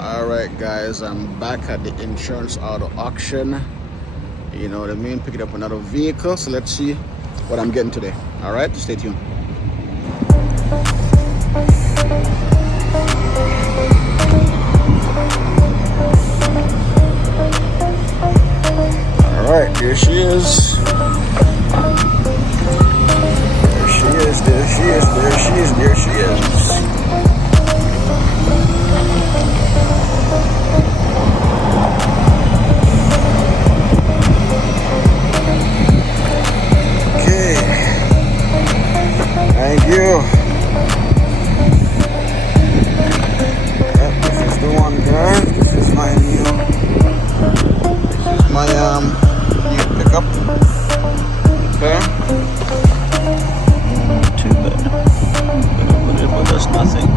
All right, guys, I'm back at the insurance auto auction. You know what I mean? Picking up another vehicle. So let's see what I'm getting today. All right, stay tuned. All right, here she is. There she is. There she is. There she is. There she is. Thank you. Yep, this is the one, guys. This is my new pickup. Okay. Too bad. But that's nothing.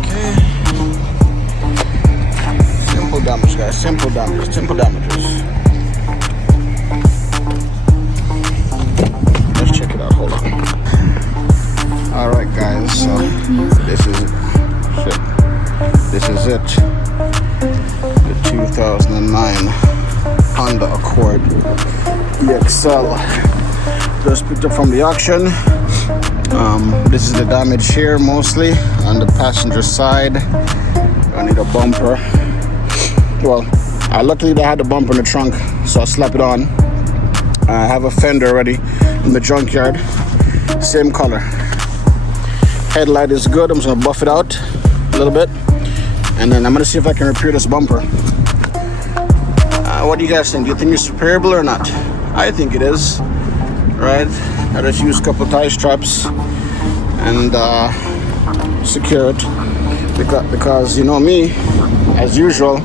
Okay. Simple damage, guys. Simple damage. Simple damages. Alright, guys, so this is it. The 2009 Honda Accord EXL. Just picked up from the auction. This is the damage here mostly on the passenger side. I need a bumper. Well, luckily they had the bumper in the trunk, so I slapped it on. I have a Fender already in the junkyard. Same color. Headlight is good. I'm just gonna buff it out a little bit, and then I'm gonna see if I can repair this bumper. What do you guys think? Do you think it's repairable or not? I think it is. Right? I just use a couple tie straps and secure it because you know me, as usual,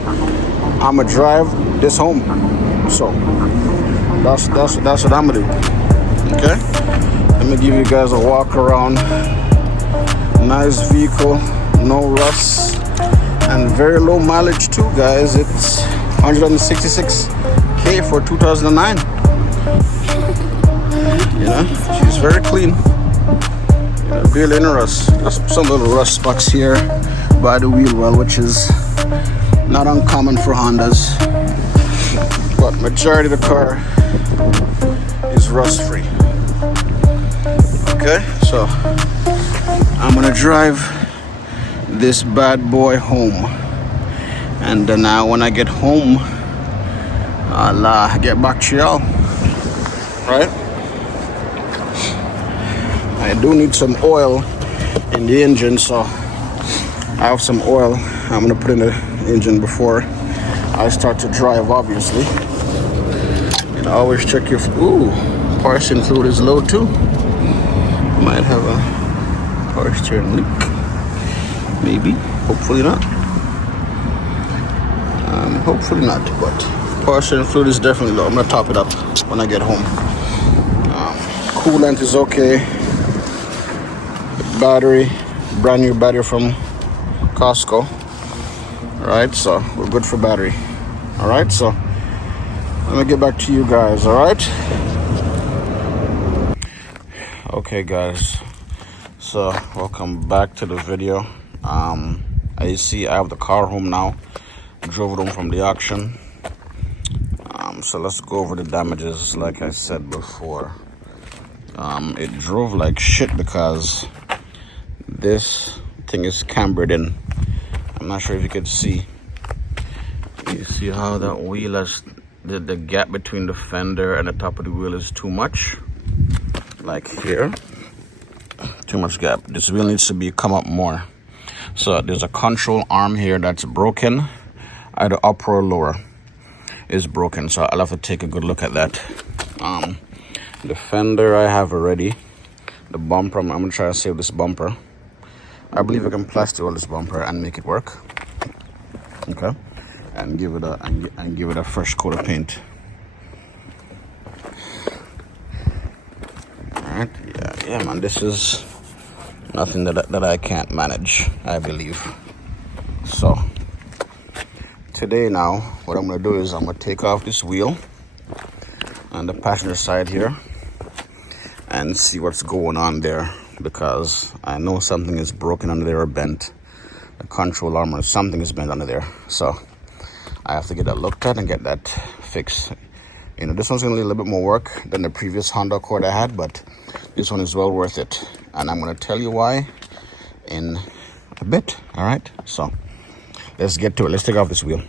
I'm gonna drive this home. So that's what I'm gonna do. Okay. Let me give you guys a walk around. Nice vehicle, no rust, and very low mileage too, guys. It's 166k for 2009. You know, she's very clean. You know, barely any rust. There's some little rust spots here by the wheel well, which is not uncommon for Hondas. But majority of the car is rust free. Okay, so I'm gonna drive this bad boy home, and then when I get home, I'll get back to y'all. Right? I do need some oil in the engine, so I have some oil I'm gonna put in the engine before I start to drive. Obviously, and always check your parcing fluid is low too. Might have a power steering leak, maybe. Hopefully not. Hopefully not, but power steering fluid is definitely low. I'm gonna top it up when I get home. Coolant is okay. Battery, brand new battery from Costco. Alright, so we're good for battery. Alright, so let me get back to you guys. Alright. Okay, guys, so welcome back to the video. As you see, I have the car home now. Drove it home from the auction. So let's go over the damages. Like I said before, it drove like shit because this thing is cambered in. I'm not sure if you could see. You see how that wheel has the gap between the fender and the top of the wheel is too much. Like here, too much gap. This wheel needs to come up more. So there's a control arm here that's broken, either upper or lower is broken. So I'll have to take a good look at that. The fender I have already. The bumper, I'm gonna try to save this bumper. I believe I can plaster all this bumper and make it work. Okay, and give it a fresh coat of paint. Alright, yeah, man. This is nothing that I can't manage, I believe. So today now, what I'm gonna do is I'm gonna take off this wheel on the passenger side here and see what's going on there. because I know something is broken under there or bent. The control arm or something is bent under there. So I have to get that looked at and get that fixed. You know, this one's gonna need a little bit more work than the previous Honda Accord I had, but this one is well worth it. And I'm gonna tell you why in a bit, all right? So let's get to it. Let's take off this wheel.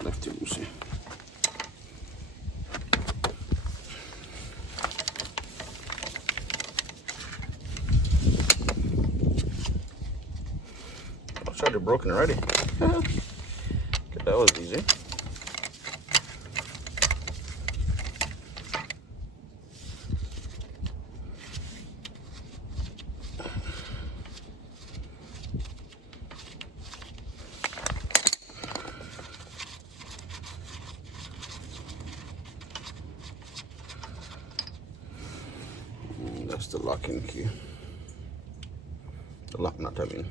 Left it loosey. I tried to broken already. That was easy. That's the locking key. The lock nut, I mean.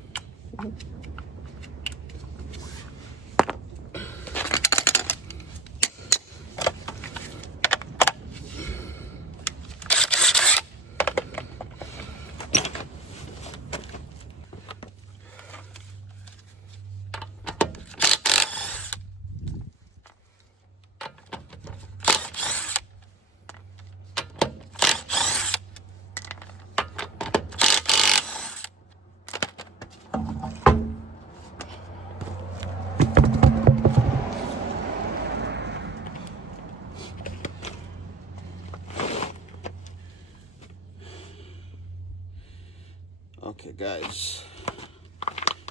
Okay, guys,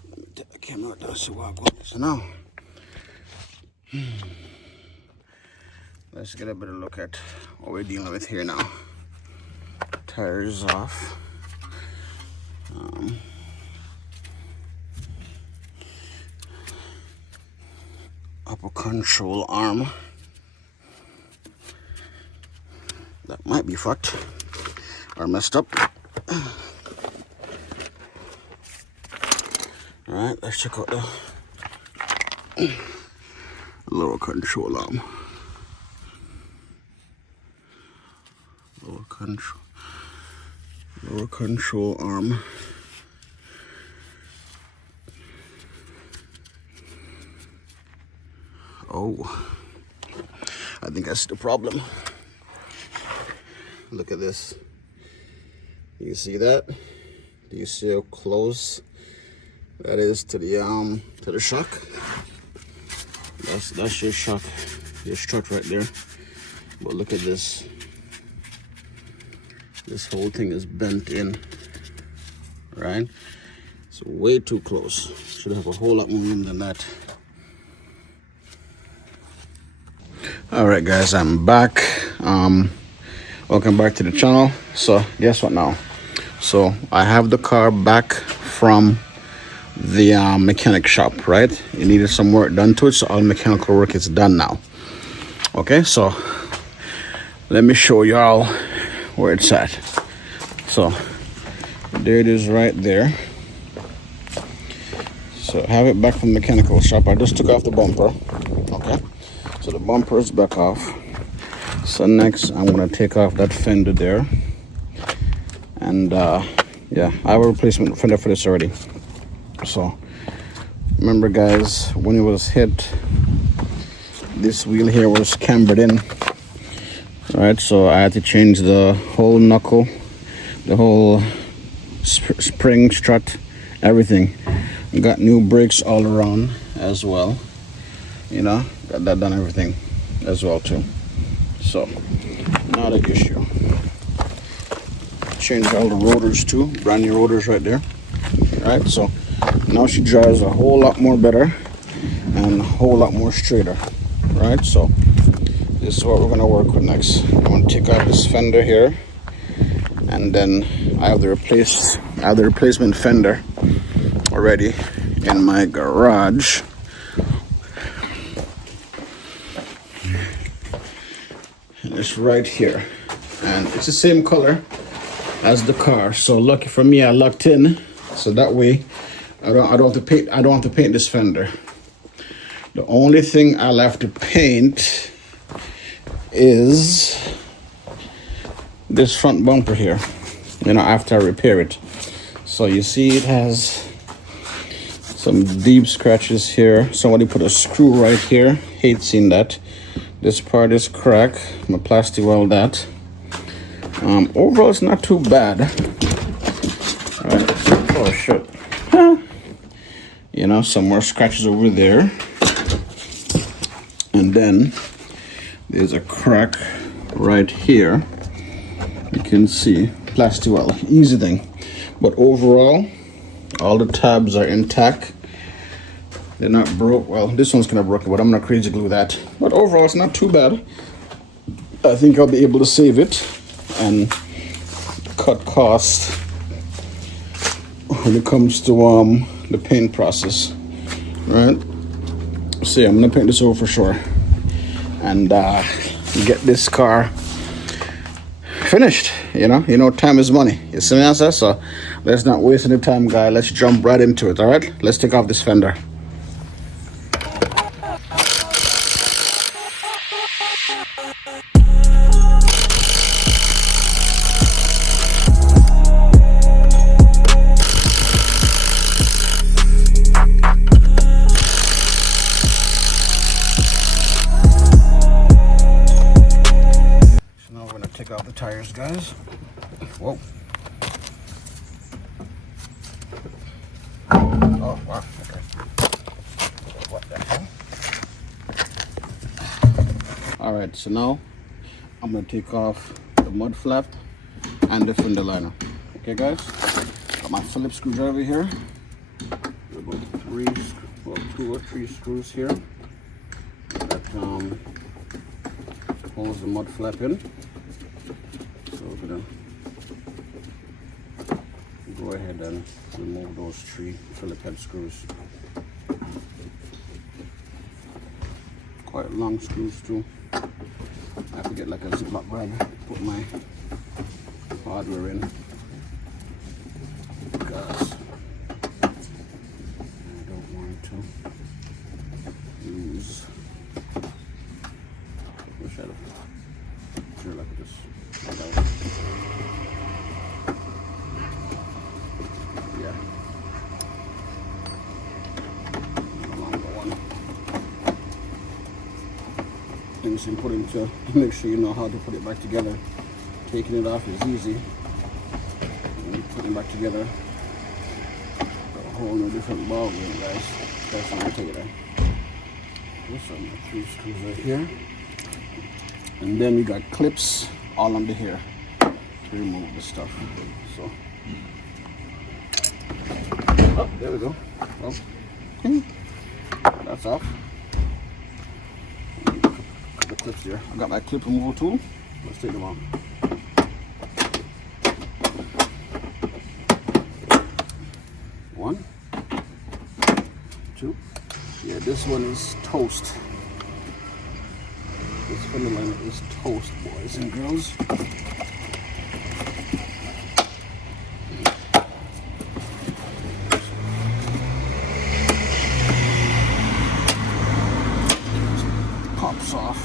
let me take the camera out there and see what I got. So now, let's get a better look at what we're dealing with here now. Tires off. Upper control arm. That might be fucked or messed up. Alright, let's check out the lower control arm. Lower control arm. Oh, I think that's the problem. Look at this. You see that? Do you see how close that is to the shock? That's your shock, your strut right there. But look at this. This whole thing is bent in, right? It's way too close. Should have a whole lot more room than that. All right, guys, I'm back. Welcome back to the channel. So guess what now? So I have the car back from the mechanic shop, right? It needed some work done to it, so all mechanical work is done now. Okay, so let me show y'all where it's at. So there it is right there. So I have it back from the mechanical shop. I just took off the bumper. Okay, so the bumper is back off. So next I'm gonna take off that fender there, and yeah, I have a replacement fender for this already. So remember, guys, when it was hit, this wheel here was cambered in, right? So I had to change the whole knuckle, the whole spring strut, everything. Got new brakes all around as well, you know, got that done, everything as well too. So not an issue. Changed all the rotors too, brand new rotors right there. Right, so now she drives a whole lot more better and a whole lot more straighter. Right, so this is what we're gonna work with next. I'm gonna take out this fender here, and then I have the replacement fender already in my garage. And it's right here, and it's the same color as the car. So lucky for me, I locked in, so that way I don't have to paint. I don't have to paint this fender. The only thing I'll have to paint is this front bumper here, you know, after I repair it. So you see it has some deep scratches here. Somebody put a screw right here. Hate seeing that. This part is cracked. I'm gonna plastic weld that. Overall, it's not too bad. All right. Oh shit. You know, some more scratches over there. And then there's a crack right here. You can see plastic weld, easy thing. But overall, all the tabs are intact. They're not broke. Well, this one's kind of broken, but I'm not crazy glue that. But overall, it's not too bad. I think I'll be able to save it and cut costs when it comes to the paint process, right? So yeah, I'm gonna paint this over for sure and get this car finished. You know, time is money. You see me answer? So let's not waste any time, guy. Let's jump right into it. All right, let's take off this fender. Take out the tires, guys. Whoa. Oh, wow. Okay. What the hell? All right, so now I'm going to take off the mud flap and the fender liner. Okay, guys? Got my Phillips screwdriver here. About 2 or 3 screws here that holds the mud flap in. So we're gonna go ahead and remove those 3 Phillips head screws. Quite long screws too. I have to get like a Ziploc bag, put my hardware in, because I don't want to lose. Wish I had a drill like this. Yeah. Longer one. Things important to make sure you know how to put it back together. Taking it off is easy. And putting it back together, a whole new different ball game, guys. That's what I take it out. There's some 3 screws right here. And then we got clips all under here to remove the stuff. So, oh, there we go. Well, that's off. The clips here. I got my clip removal tool. Let's take them out. One, 2. Yeah, this one is toast. This fender liner is toast, boys and girls. Pops off.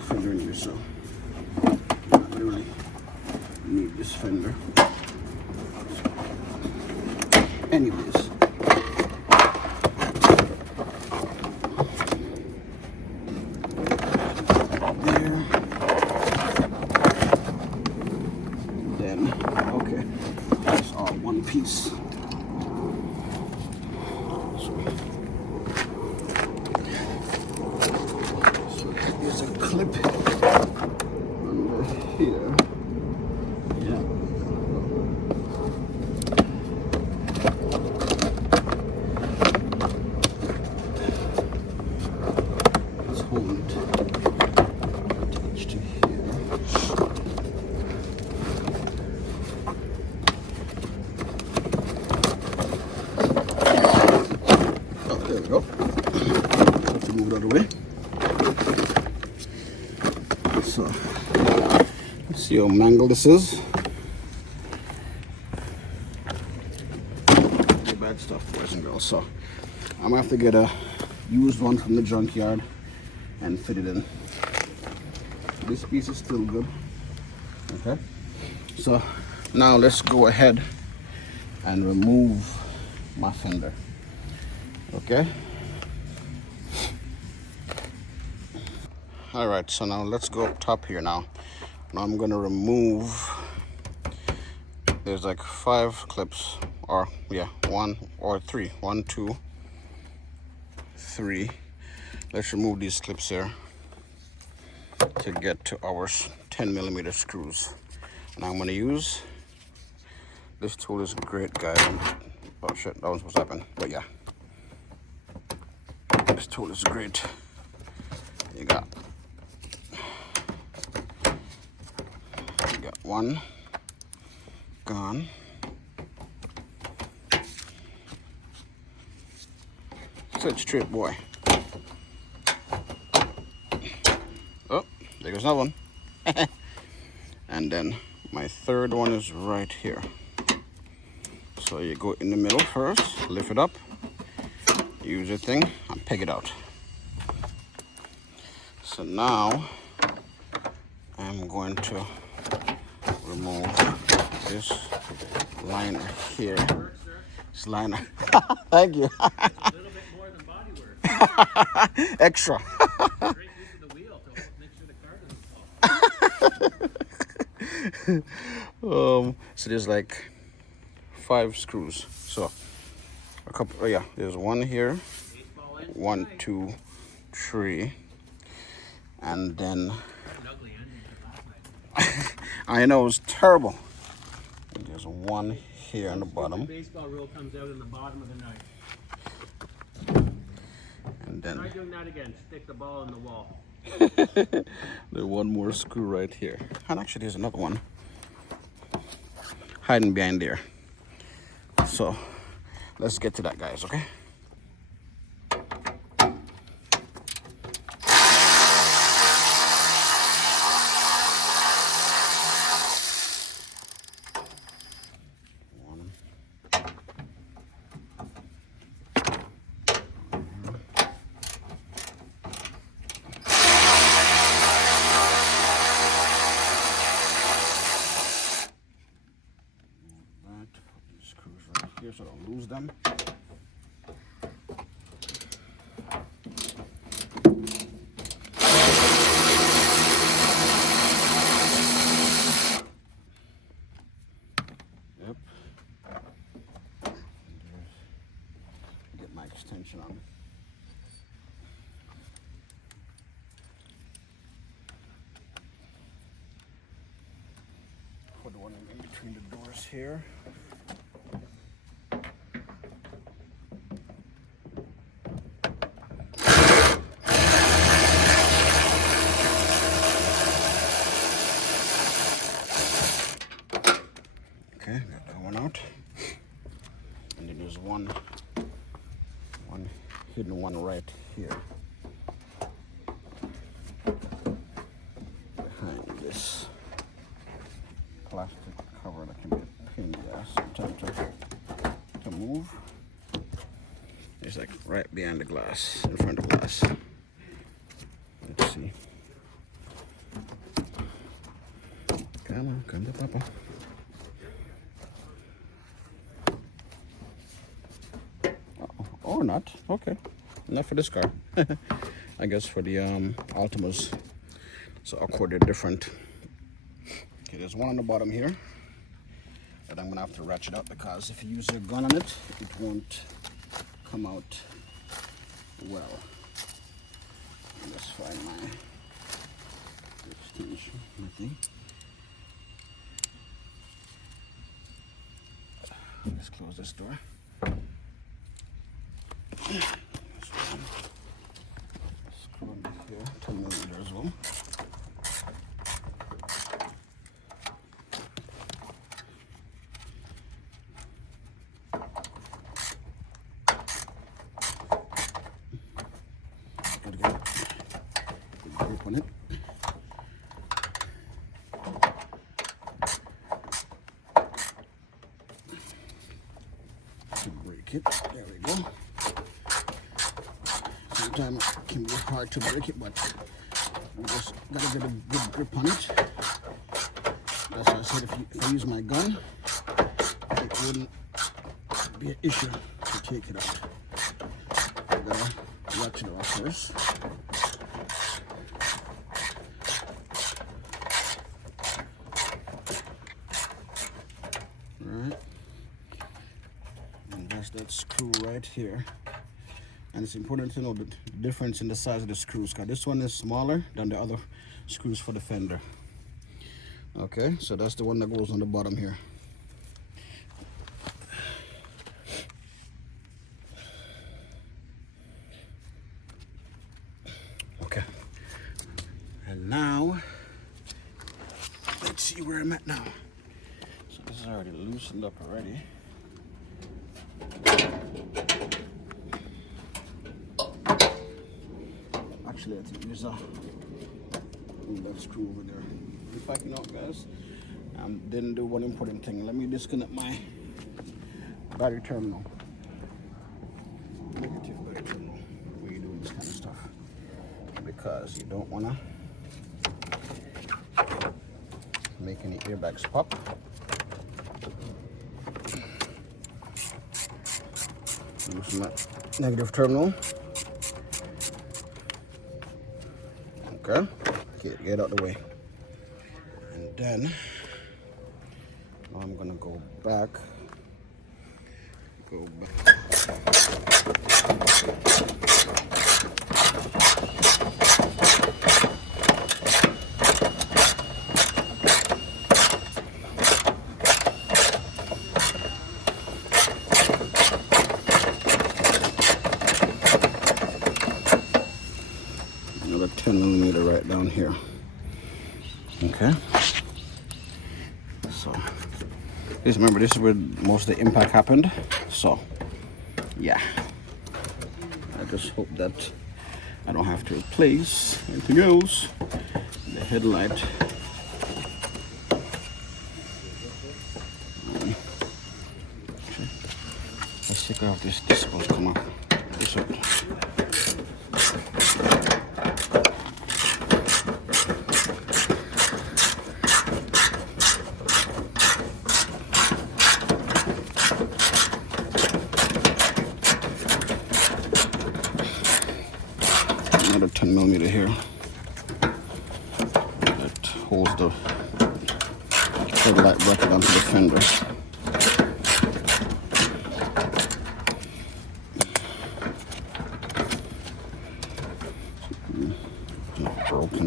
Fender in here, so I really need this fender. Anyways, there. Then, okay, it's all one piece. There's a clip under here. Yeah. go. Let's move it out of the way. So, let's see how mangled this is. Bad stuff, boys and girls. So, I'm gonna have to get a used one from the junkyard and fit it in. This piece is still good. Okay. So, now let's go ahead and remove my fender. Okay. All right, so now let's go up top here now. Now I'm gonna remove, there's like 5 clips, or yeah, 1 or 3. 1, 2, 3. Let's remove these clips here to get to our 10mm screws. And I'm gonna use, this tool is great, guys. Oh shit, that was supposed to happen, but yeah. This tool is great. You got 1 gone. Sit straight, boy. Oh, there goes another one. And then my third one is right here. So you go in the middle first, lift it up, use your thing, and peg it out. So now I'm going to remove this liner here. This liner. Thank you. A little bit more than body work. Extra. Great use of the wheel to make sure the car doesn't fall. So there's like 5 screws. So a couple. Oh yeah, there's one here. 1, 2, 3, and then. I know, it's terrible. There's one here on the bottom. The baseball rule comes out in the bottom of the knife. And then Try doing that again. Stick the ball in the wall. there's one more screw right here. And actually there's another one hiding behind there. So let's get to that, guys, okay? Here so I don't lose them. Yep. Get my extension on. Put one in between the doors here. Okay, got that one out. And then there's one hidden one right here. Behind this plastic cover that can be a pain in the ass sometimes to move. It's like right behind the glass, in front of the glass. Let's see. Come to Papa. Or not. Okay. Not for this car. I guess for the Altimas. So awkward, they're different. Okay, there's one on the bottom here that I'm gonna have to ratchet out because if you use a gun on it, it won't come out well. Let's find my extension, I think. Let's close this door. This one. Screw in here, 10mm as well. There we go. Sometimes it can be hard to break it, but we just gotta get a good grip on it. That's why I said if I use my gun, it wouldn't be an issue to take it out. I gotta watch it off first. Alright. And that's that screw right here. And it's important to know the difference in the size of the screws, because this one is smaller than the other screws for the Fender. Okay, so that's the one that goes on the bottom here. Okay, and now let's see where I'm at now. So this is already loosened up already. Actually, I think there's a left screw over there. If I can out, guys, didn't do one important thing. Let me disconnect my battery terminal. Negative battery terminal when you're doing this kind of stuff, because you don't want to make any airbags pop. Loosen that negative terminal. Okay, get out the way. And then now I'm gonna go back. Another 10mm right down here. Okay. So, just remember, this is where most of the impact happened. So, yeah. I just hope that I don't have to replace anything else. The headlight. Okay. Let's check out this. This is supposed to come off. This one. Another 10mm here that holds the headlight bracket onto the fender. Not broken.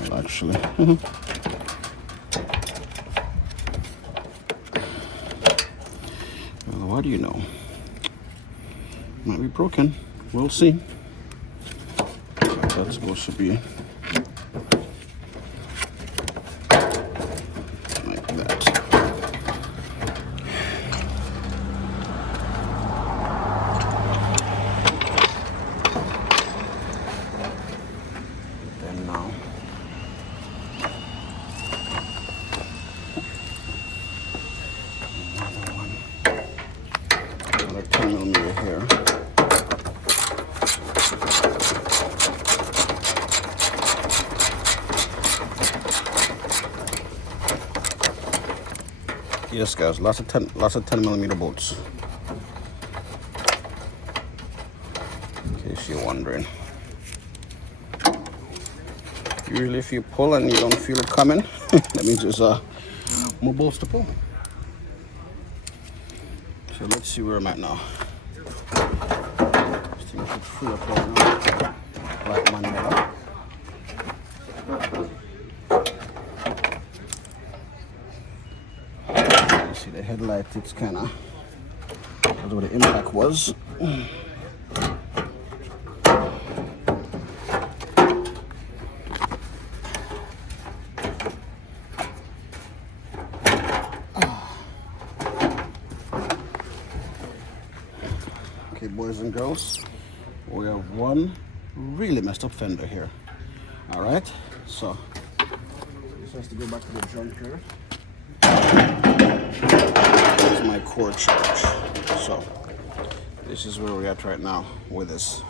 Well, actually. Well, what do you know? Might be broken. We'll see. That's supposed to be like that. Then now another one, another 10mm here. Yes, guys, lots of 10mm bolts. In case you're wondering. Usually, if you pull and you don't feel it coming, that means there's more bolts to pull. So let's see where I'm at now. This thing should free up right now. Like my mirror. See the headlight, it's kind of, that's where the impact was. Okay, boys and girls, we have one really messed up fender here. All right, so this has to go back to the junker. is my core charge. So this is where we're at right now with this.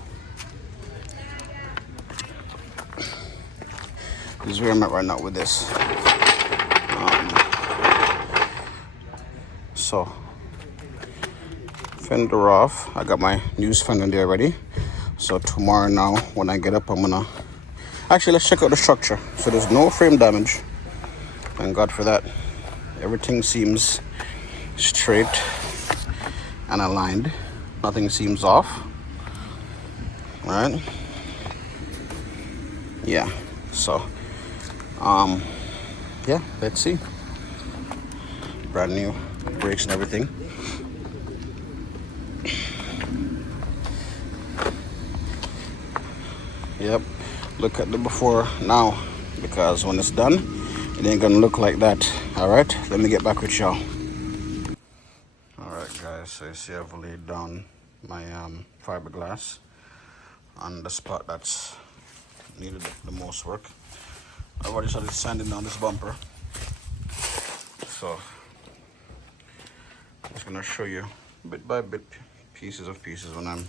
This is where I'm at right now with this. So fender off. I got my new fender there already. So tomorrow now when I get up, I'm gonna actually, let's check out the structure. So there's no frame damage. Thank God for that. Everything seems straight and aligned. Nothing seems off. Right? Yeah. So yeah, let's see. Brand new brakes and everything. Yep, look at the before now, because when it's done, it ain't gonna look like that. All right, let me get back with y'all. All right, guys, so you see I've laid down my fiberglass on the spot that's needed the most work. I've already started sanding down this bumper, so I'm just gonna show you bit by bit, pieces when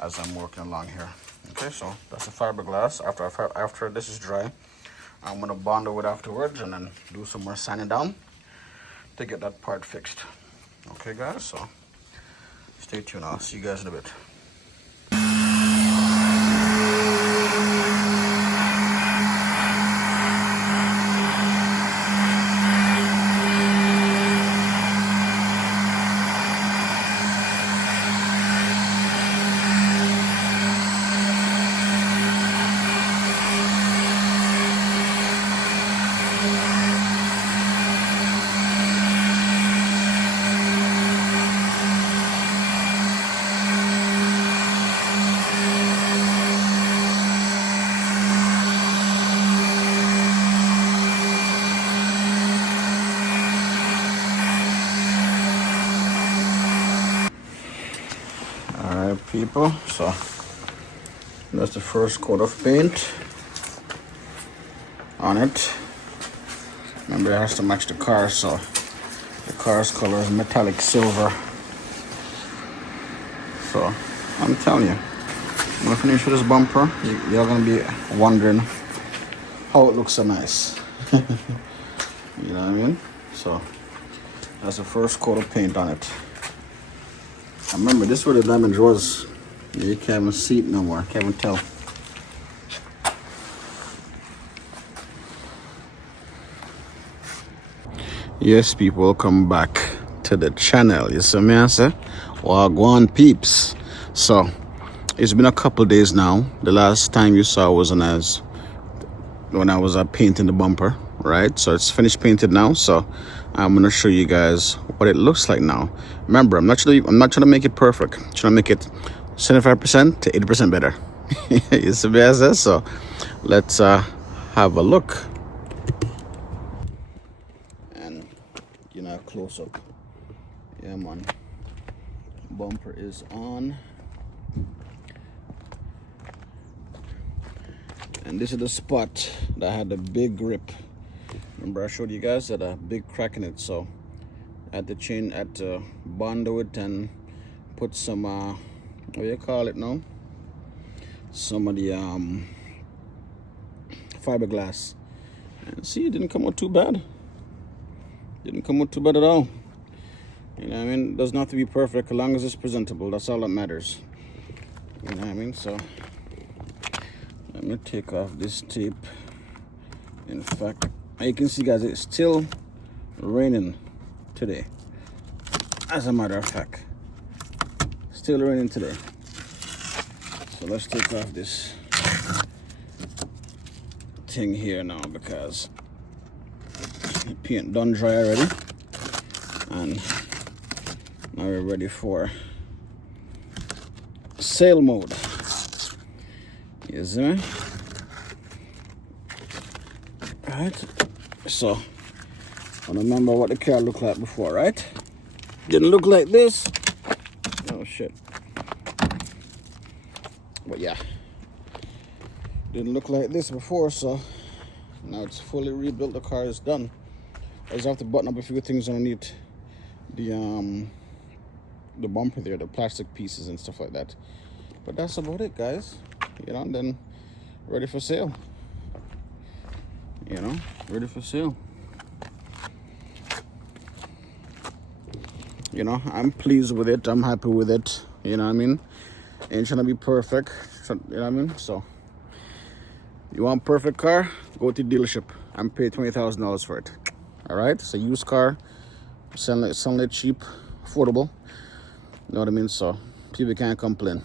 as I'm working along here. Okay, so that's the fiberglass. After this is dry, I'm gonna bond it afterwards and then do some more sanding down to get that part fixed. Okay, guys, so stay tuned. I'll see you guys in a bit. Alright, people, so that's the first coat of paint on it. Remember, it has to match the car, so the car's color is metallic silver. So I'm telling you, I'm gonna finish with this bumper. You're gonna be wondering how it looks so nice. You know what I mean? So that's the first coat of paint on it. I remember this is where the damage was. You can't even see it no more. Can't even tell. Yes, people, welcome back to the channel. You see me, I say? Wagwan peeps. So it's been a couple days now. The last time you saw was when I was painting the bumper, right? So it's finished painted now. So I'm gonna show you guys what it looks like now. Remember, I'm not trying to make it perfect. I'm trying to make it 75% to 80% better. You see me, I say? So let's have a look. And you know, close up. Yeah, man. Bumper is on. And this is the spot that had a big grip. Remember I showed you guys that a big crack in it, so I had to bond it and put some what do you call it now? Some of the fiberglass. And see, it didn't come out too bad. Didn't come out too bad at all. You know what I mean? It doesn't have to be perfect, as long as it's presentable. That's all that matters. You know what I mean? So let me take off this tape. In fact, you can see, guys, it's still raining today. As a matter of fact, still raining today. So let's take off this thing here now, because the paint done dry already, and now we're ready for sail mode. You see me? Right, so I remember what the car looked like before, right? Didn't look like this. Oh shit. But yeah, didn't look like this before, so now it's fully rebuilt. The car is done. I just have to button up a few things underneath the bumper there, the plastic pieces and stuff like that. But that's about it, guys. You know, and then ready for sale. You know, ready for sale. You know, I'm pleased with it. I'm happy with it. You know what I mean? Ain't trying to be perfect. You know what I mean? So, you want perfect car? Go to the dealership and pay $20,000 for it. All right? It's a used car. Selling it cheap, affordable. You know what I mean? So, people can't complain.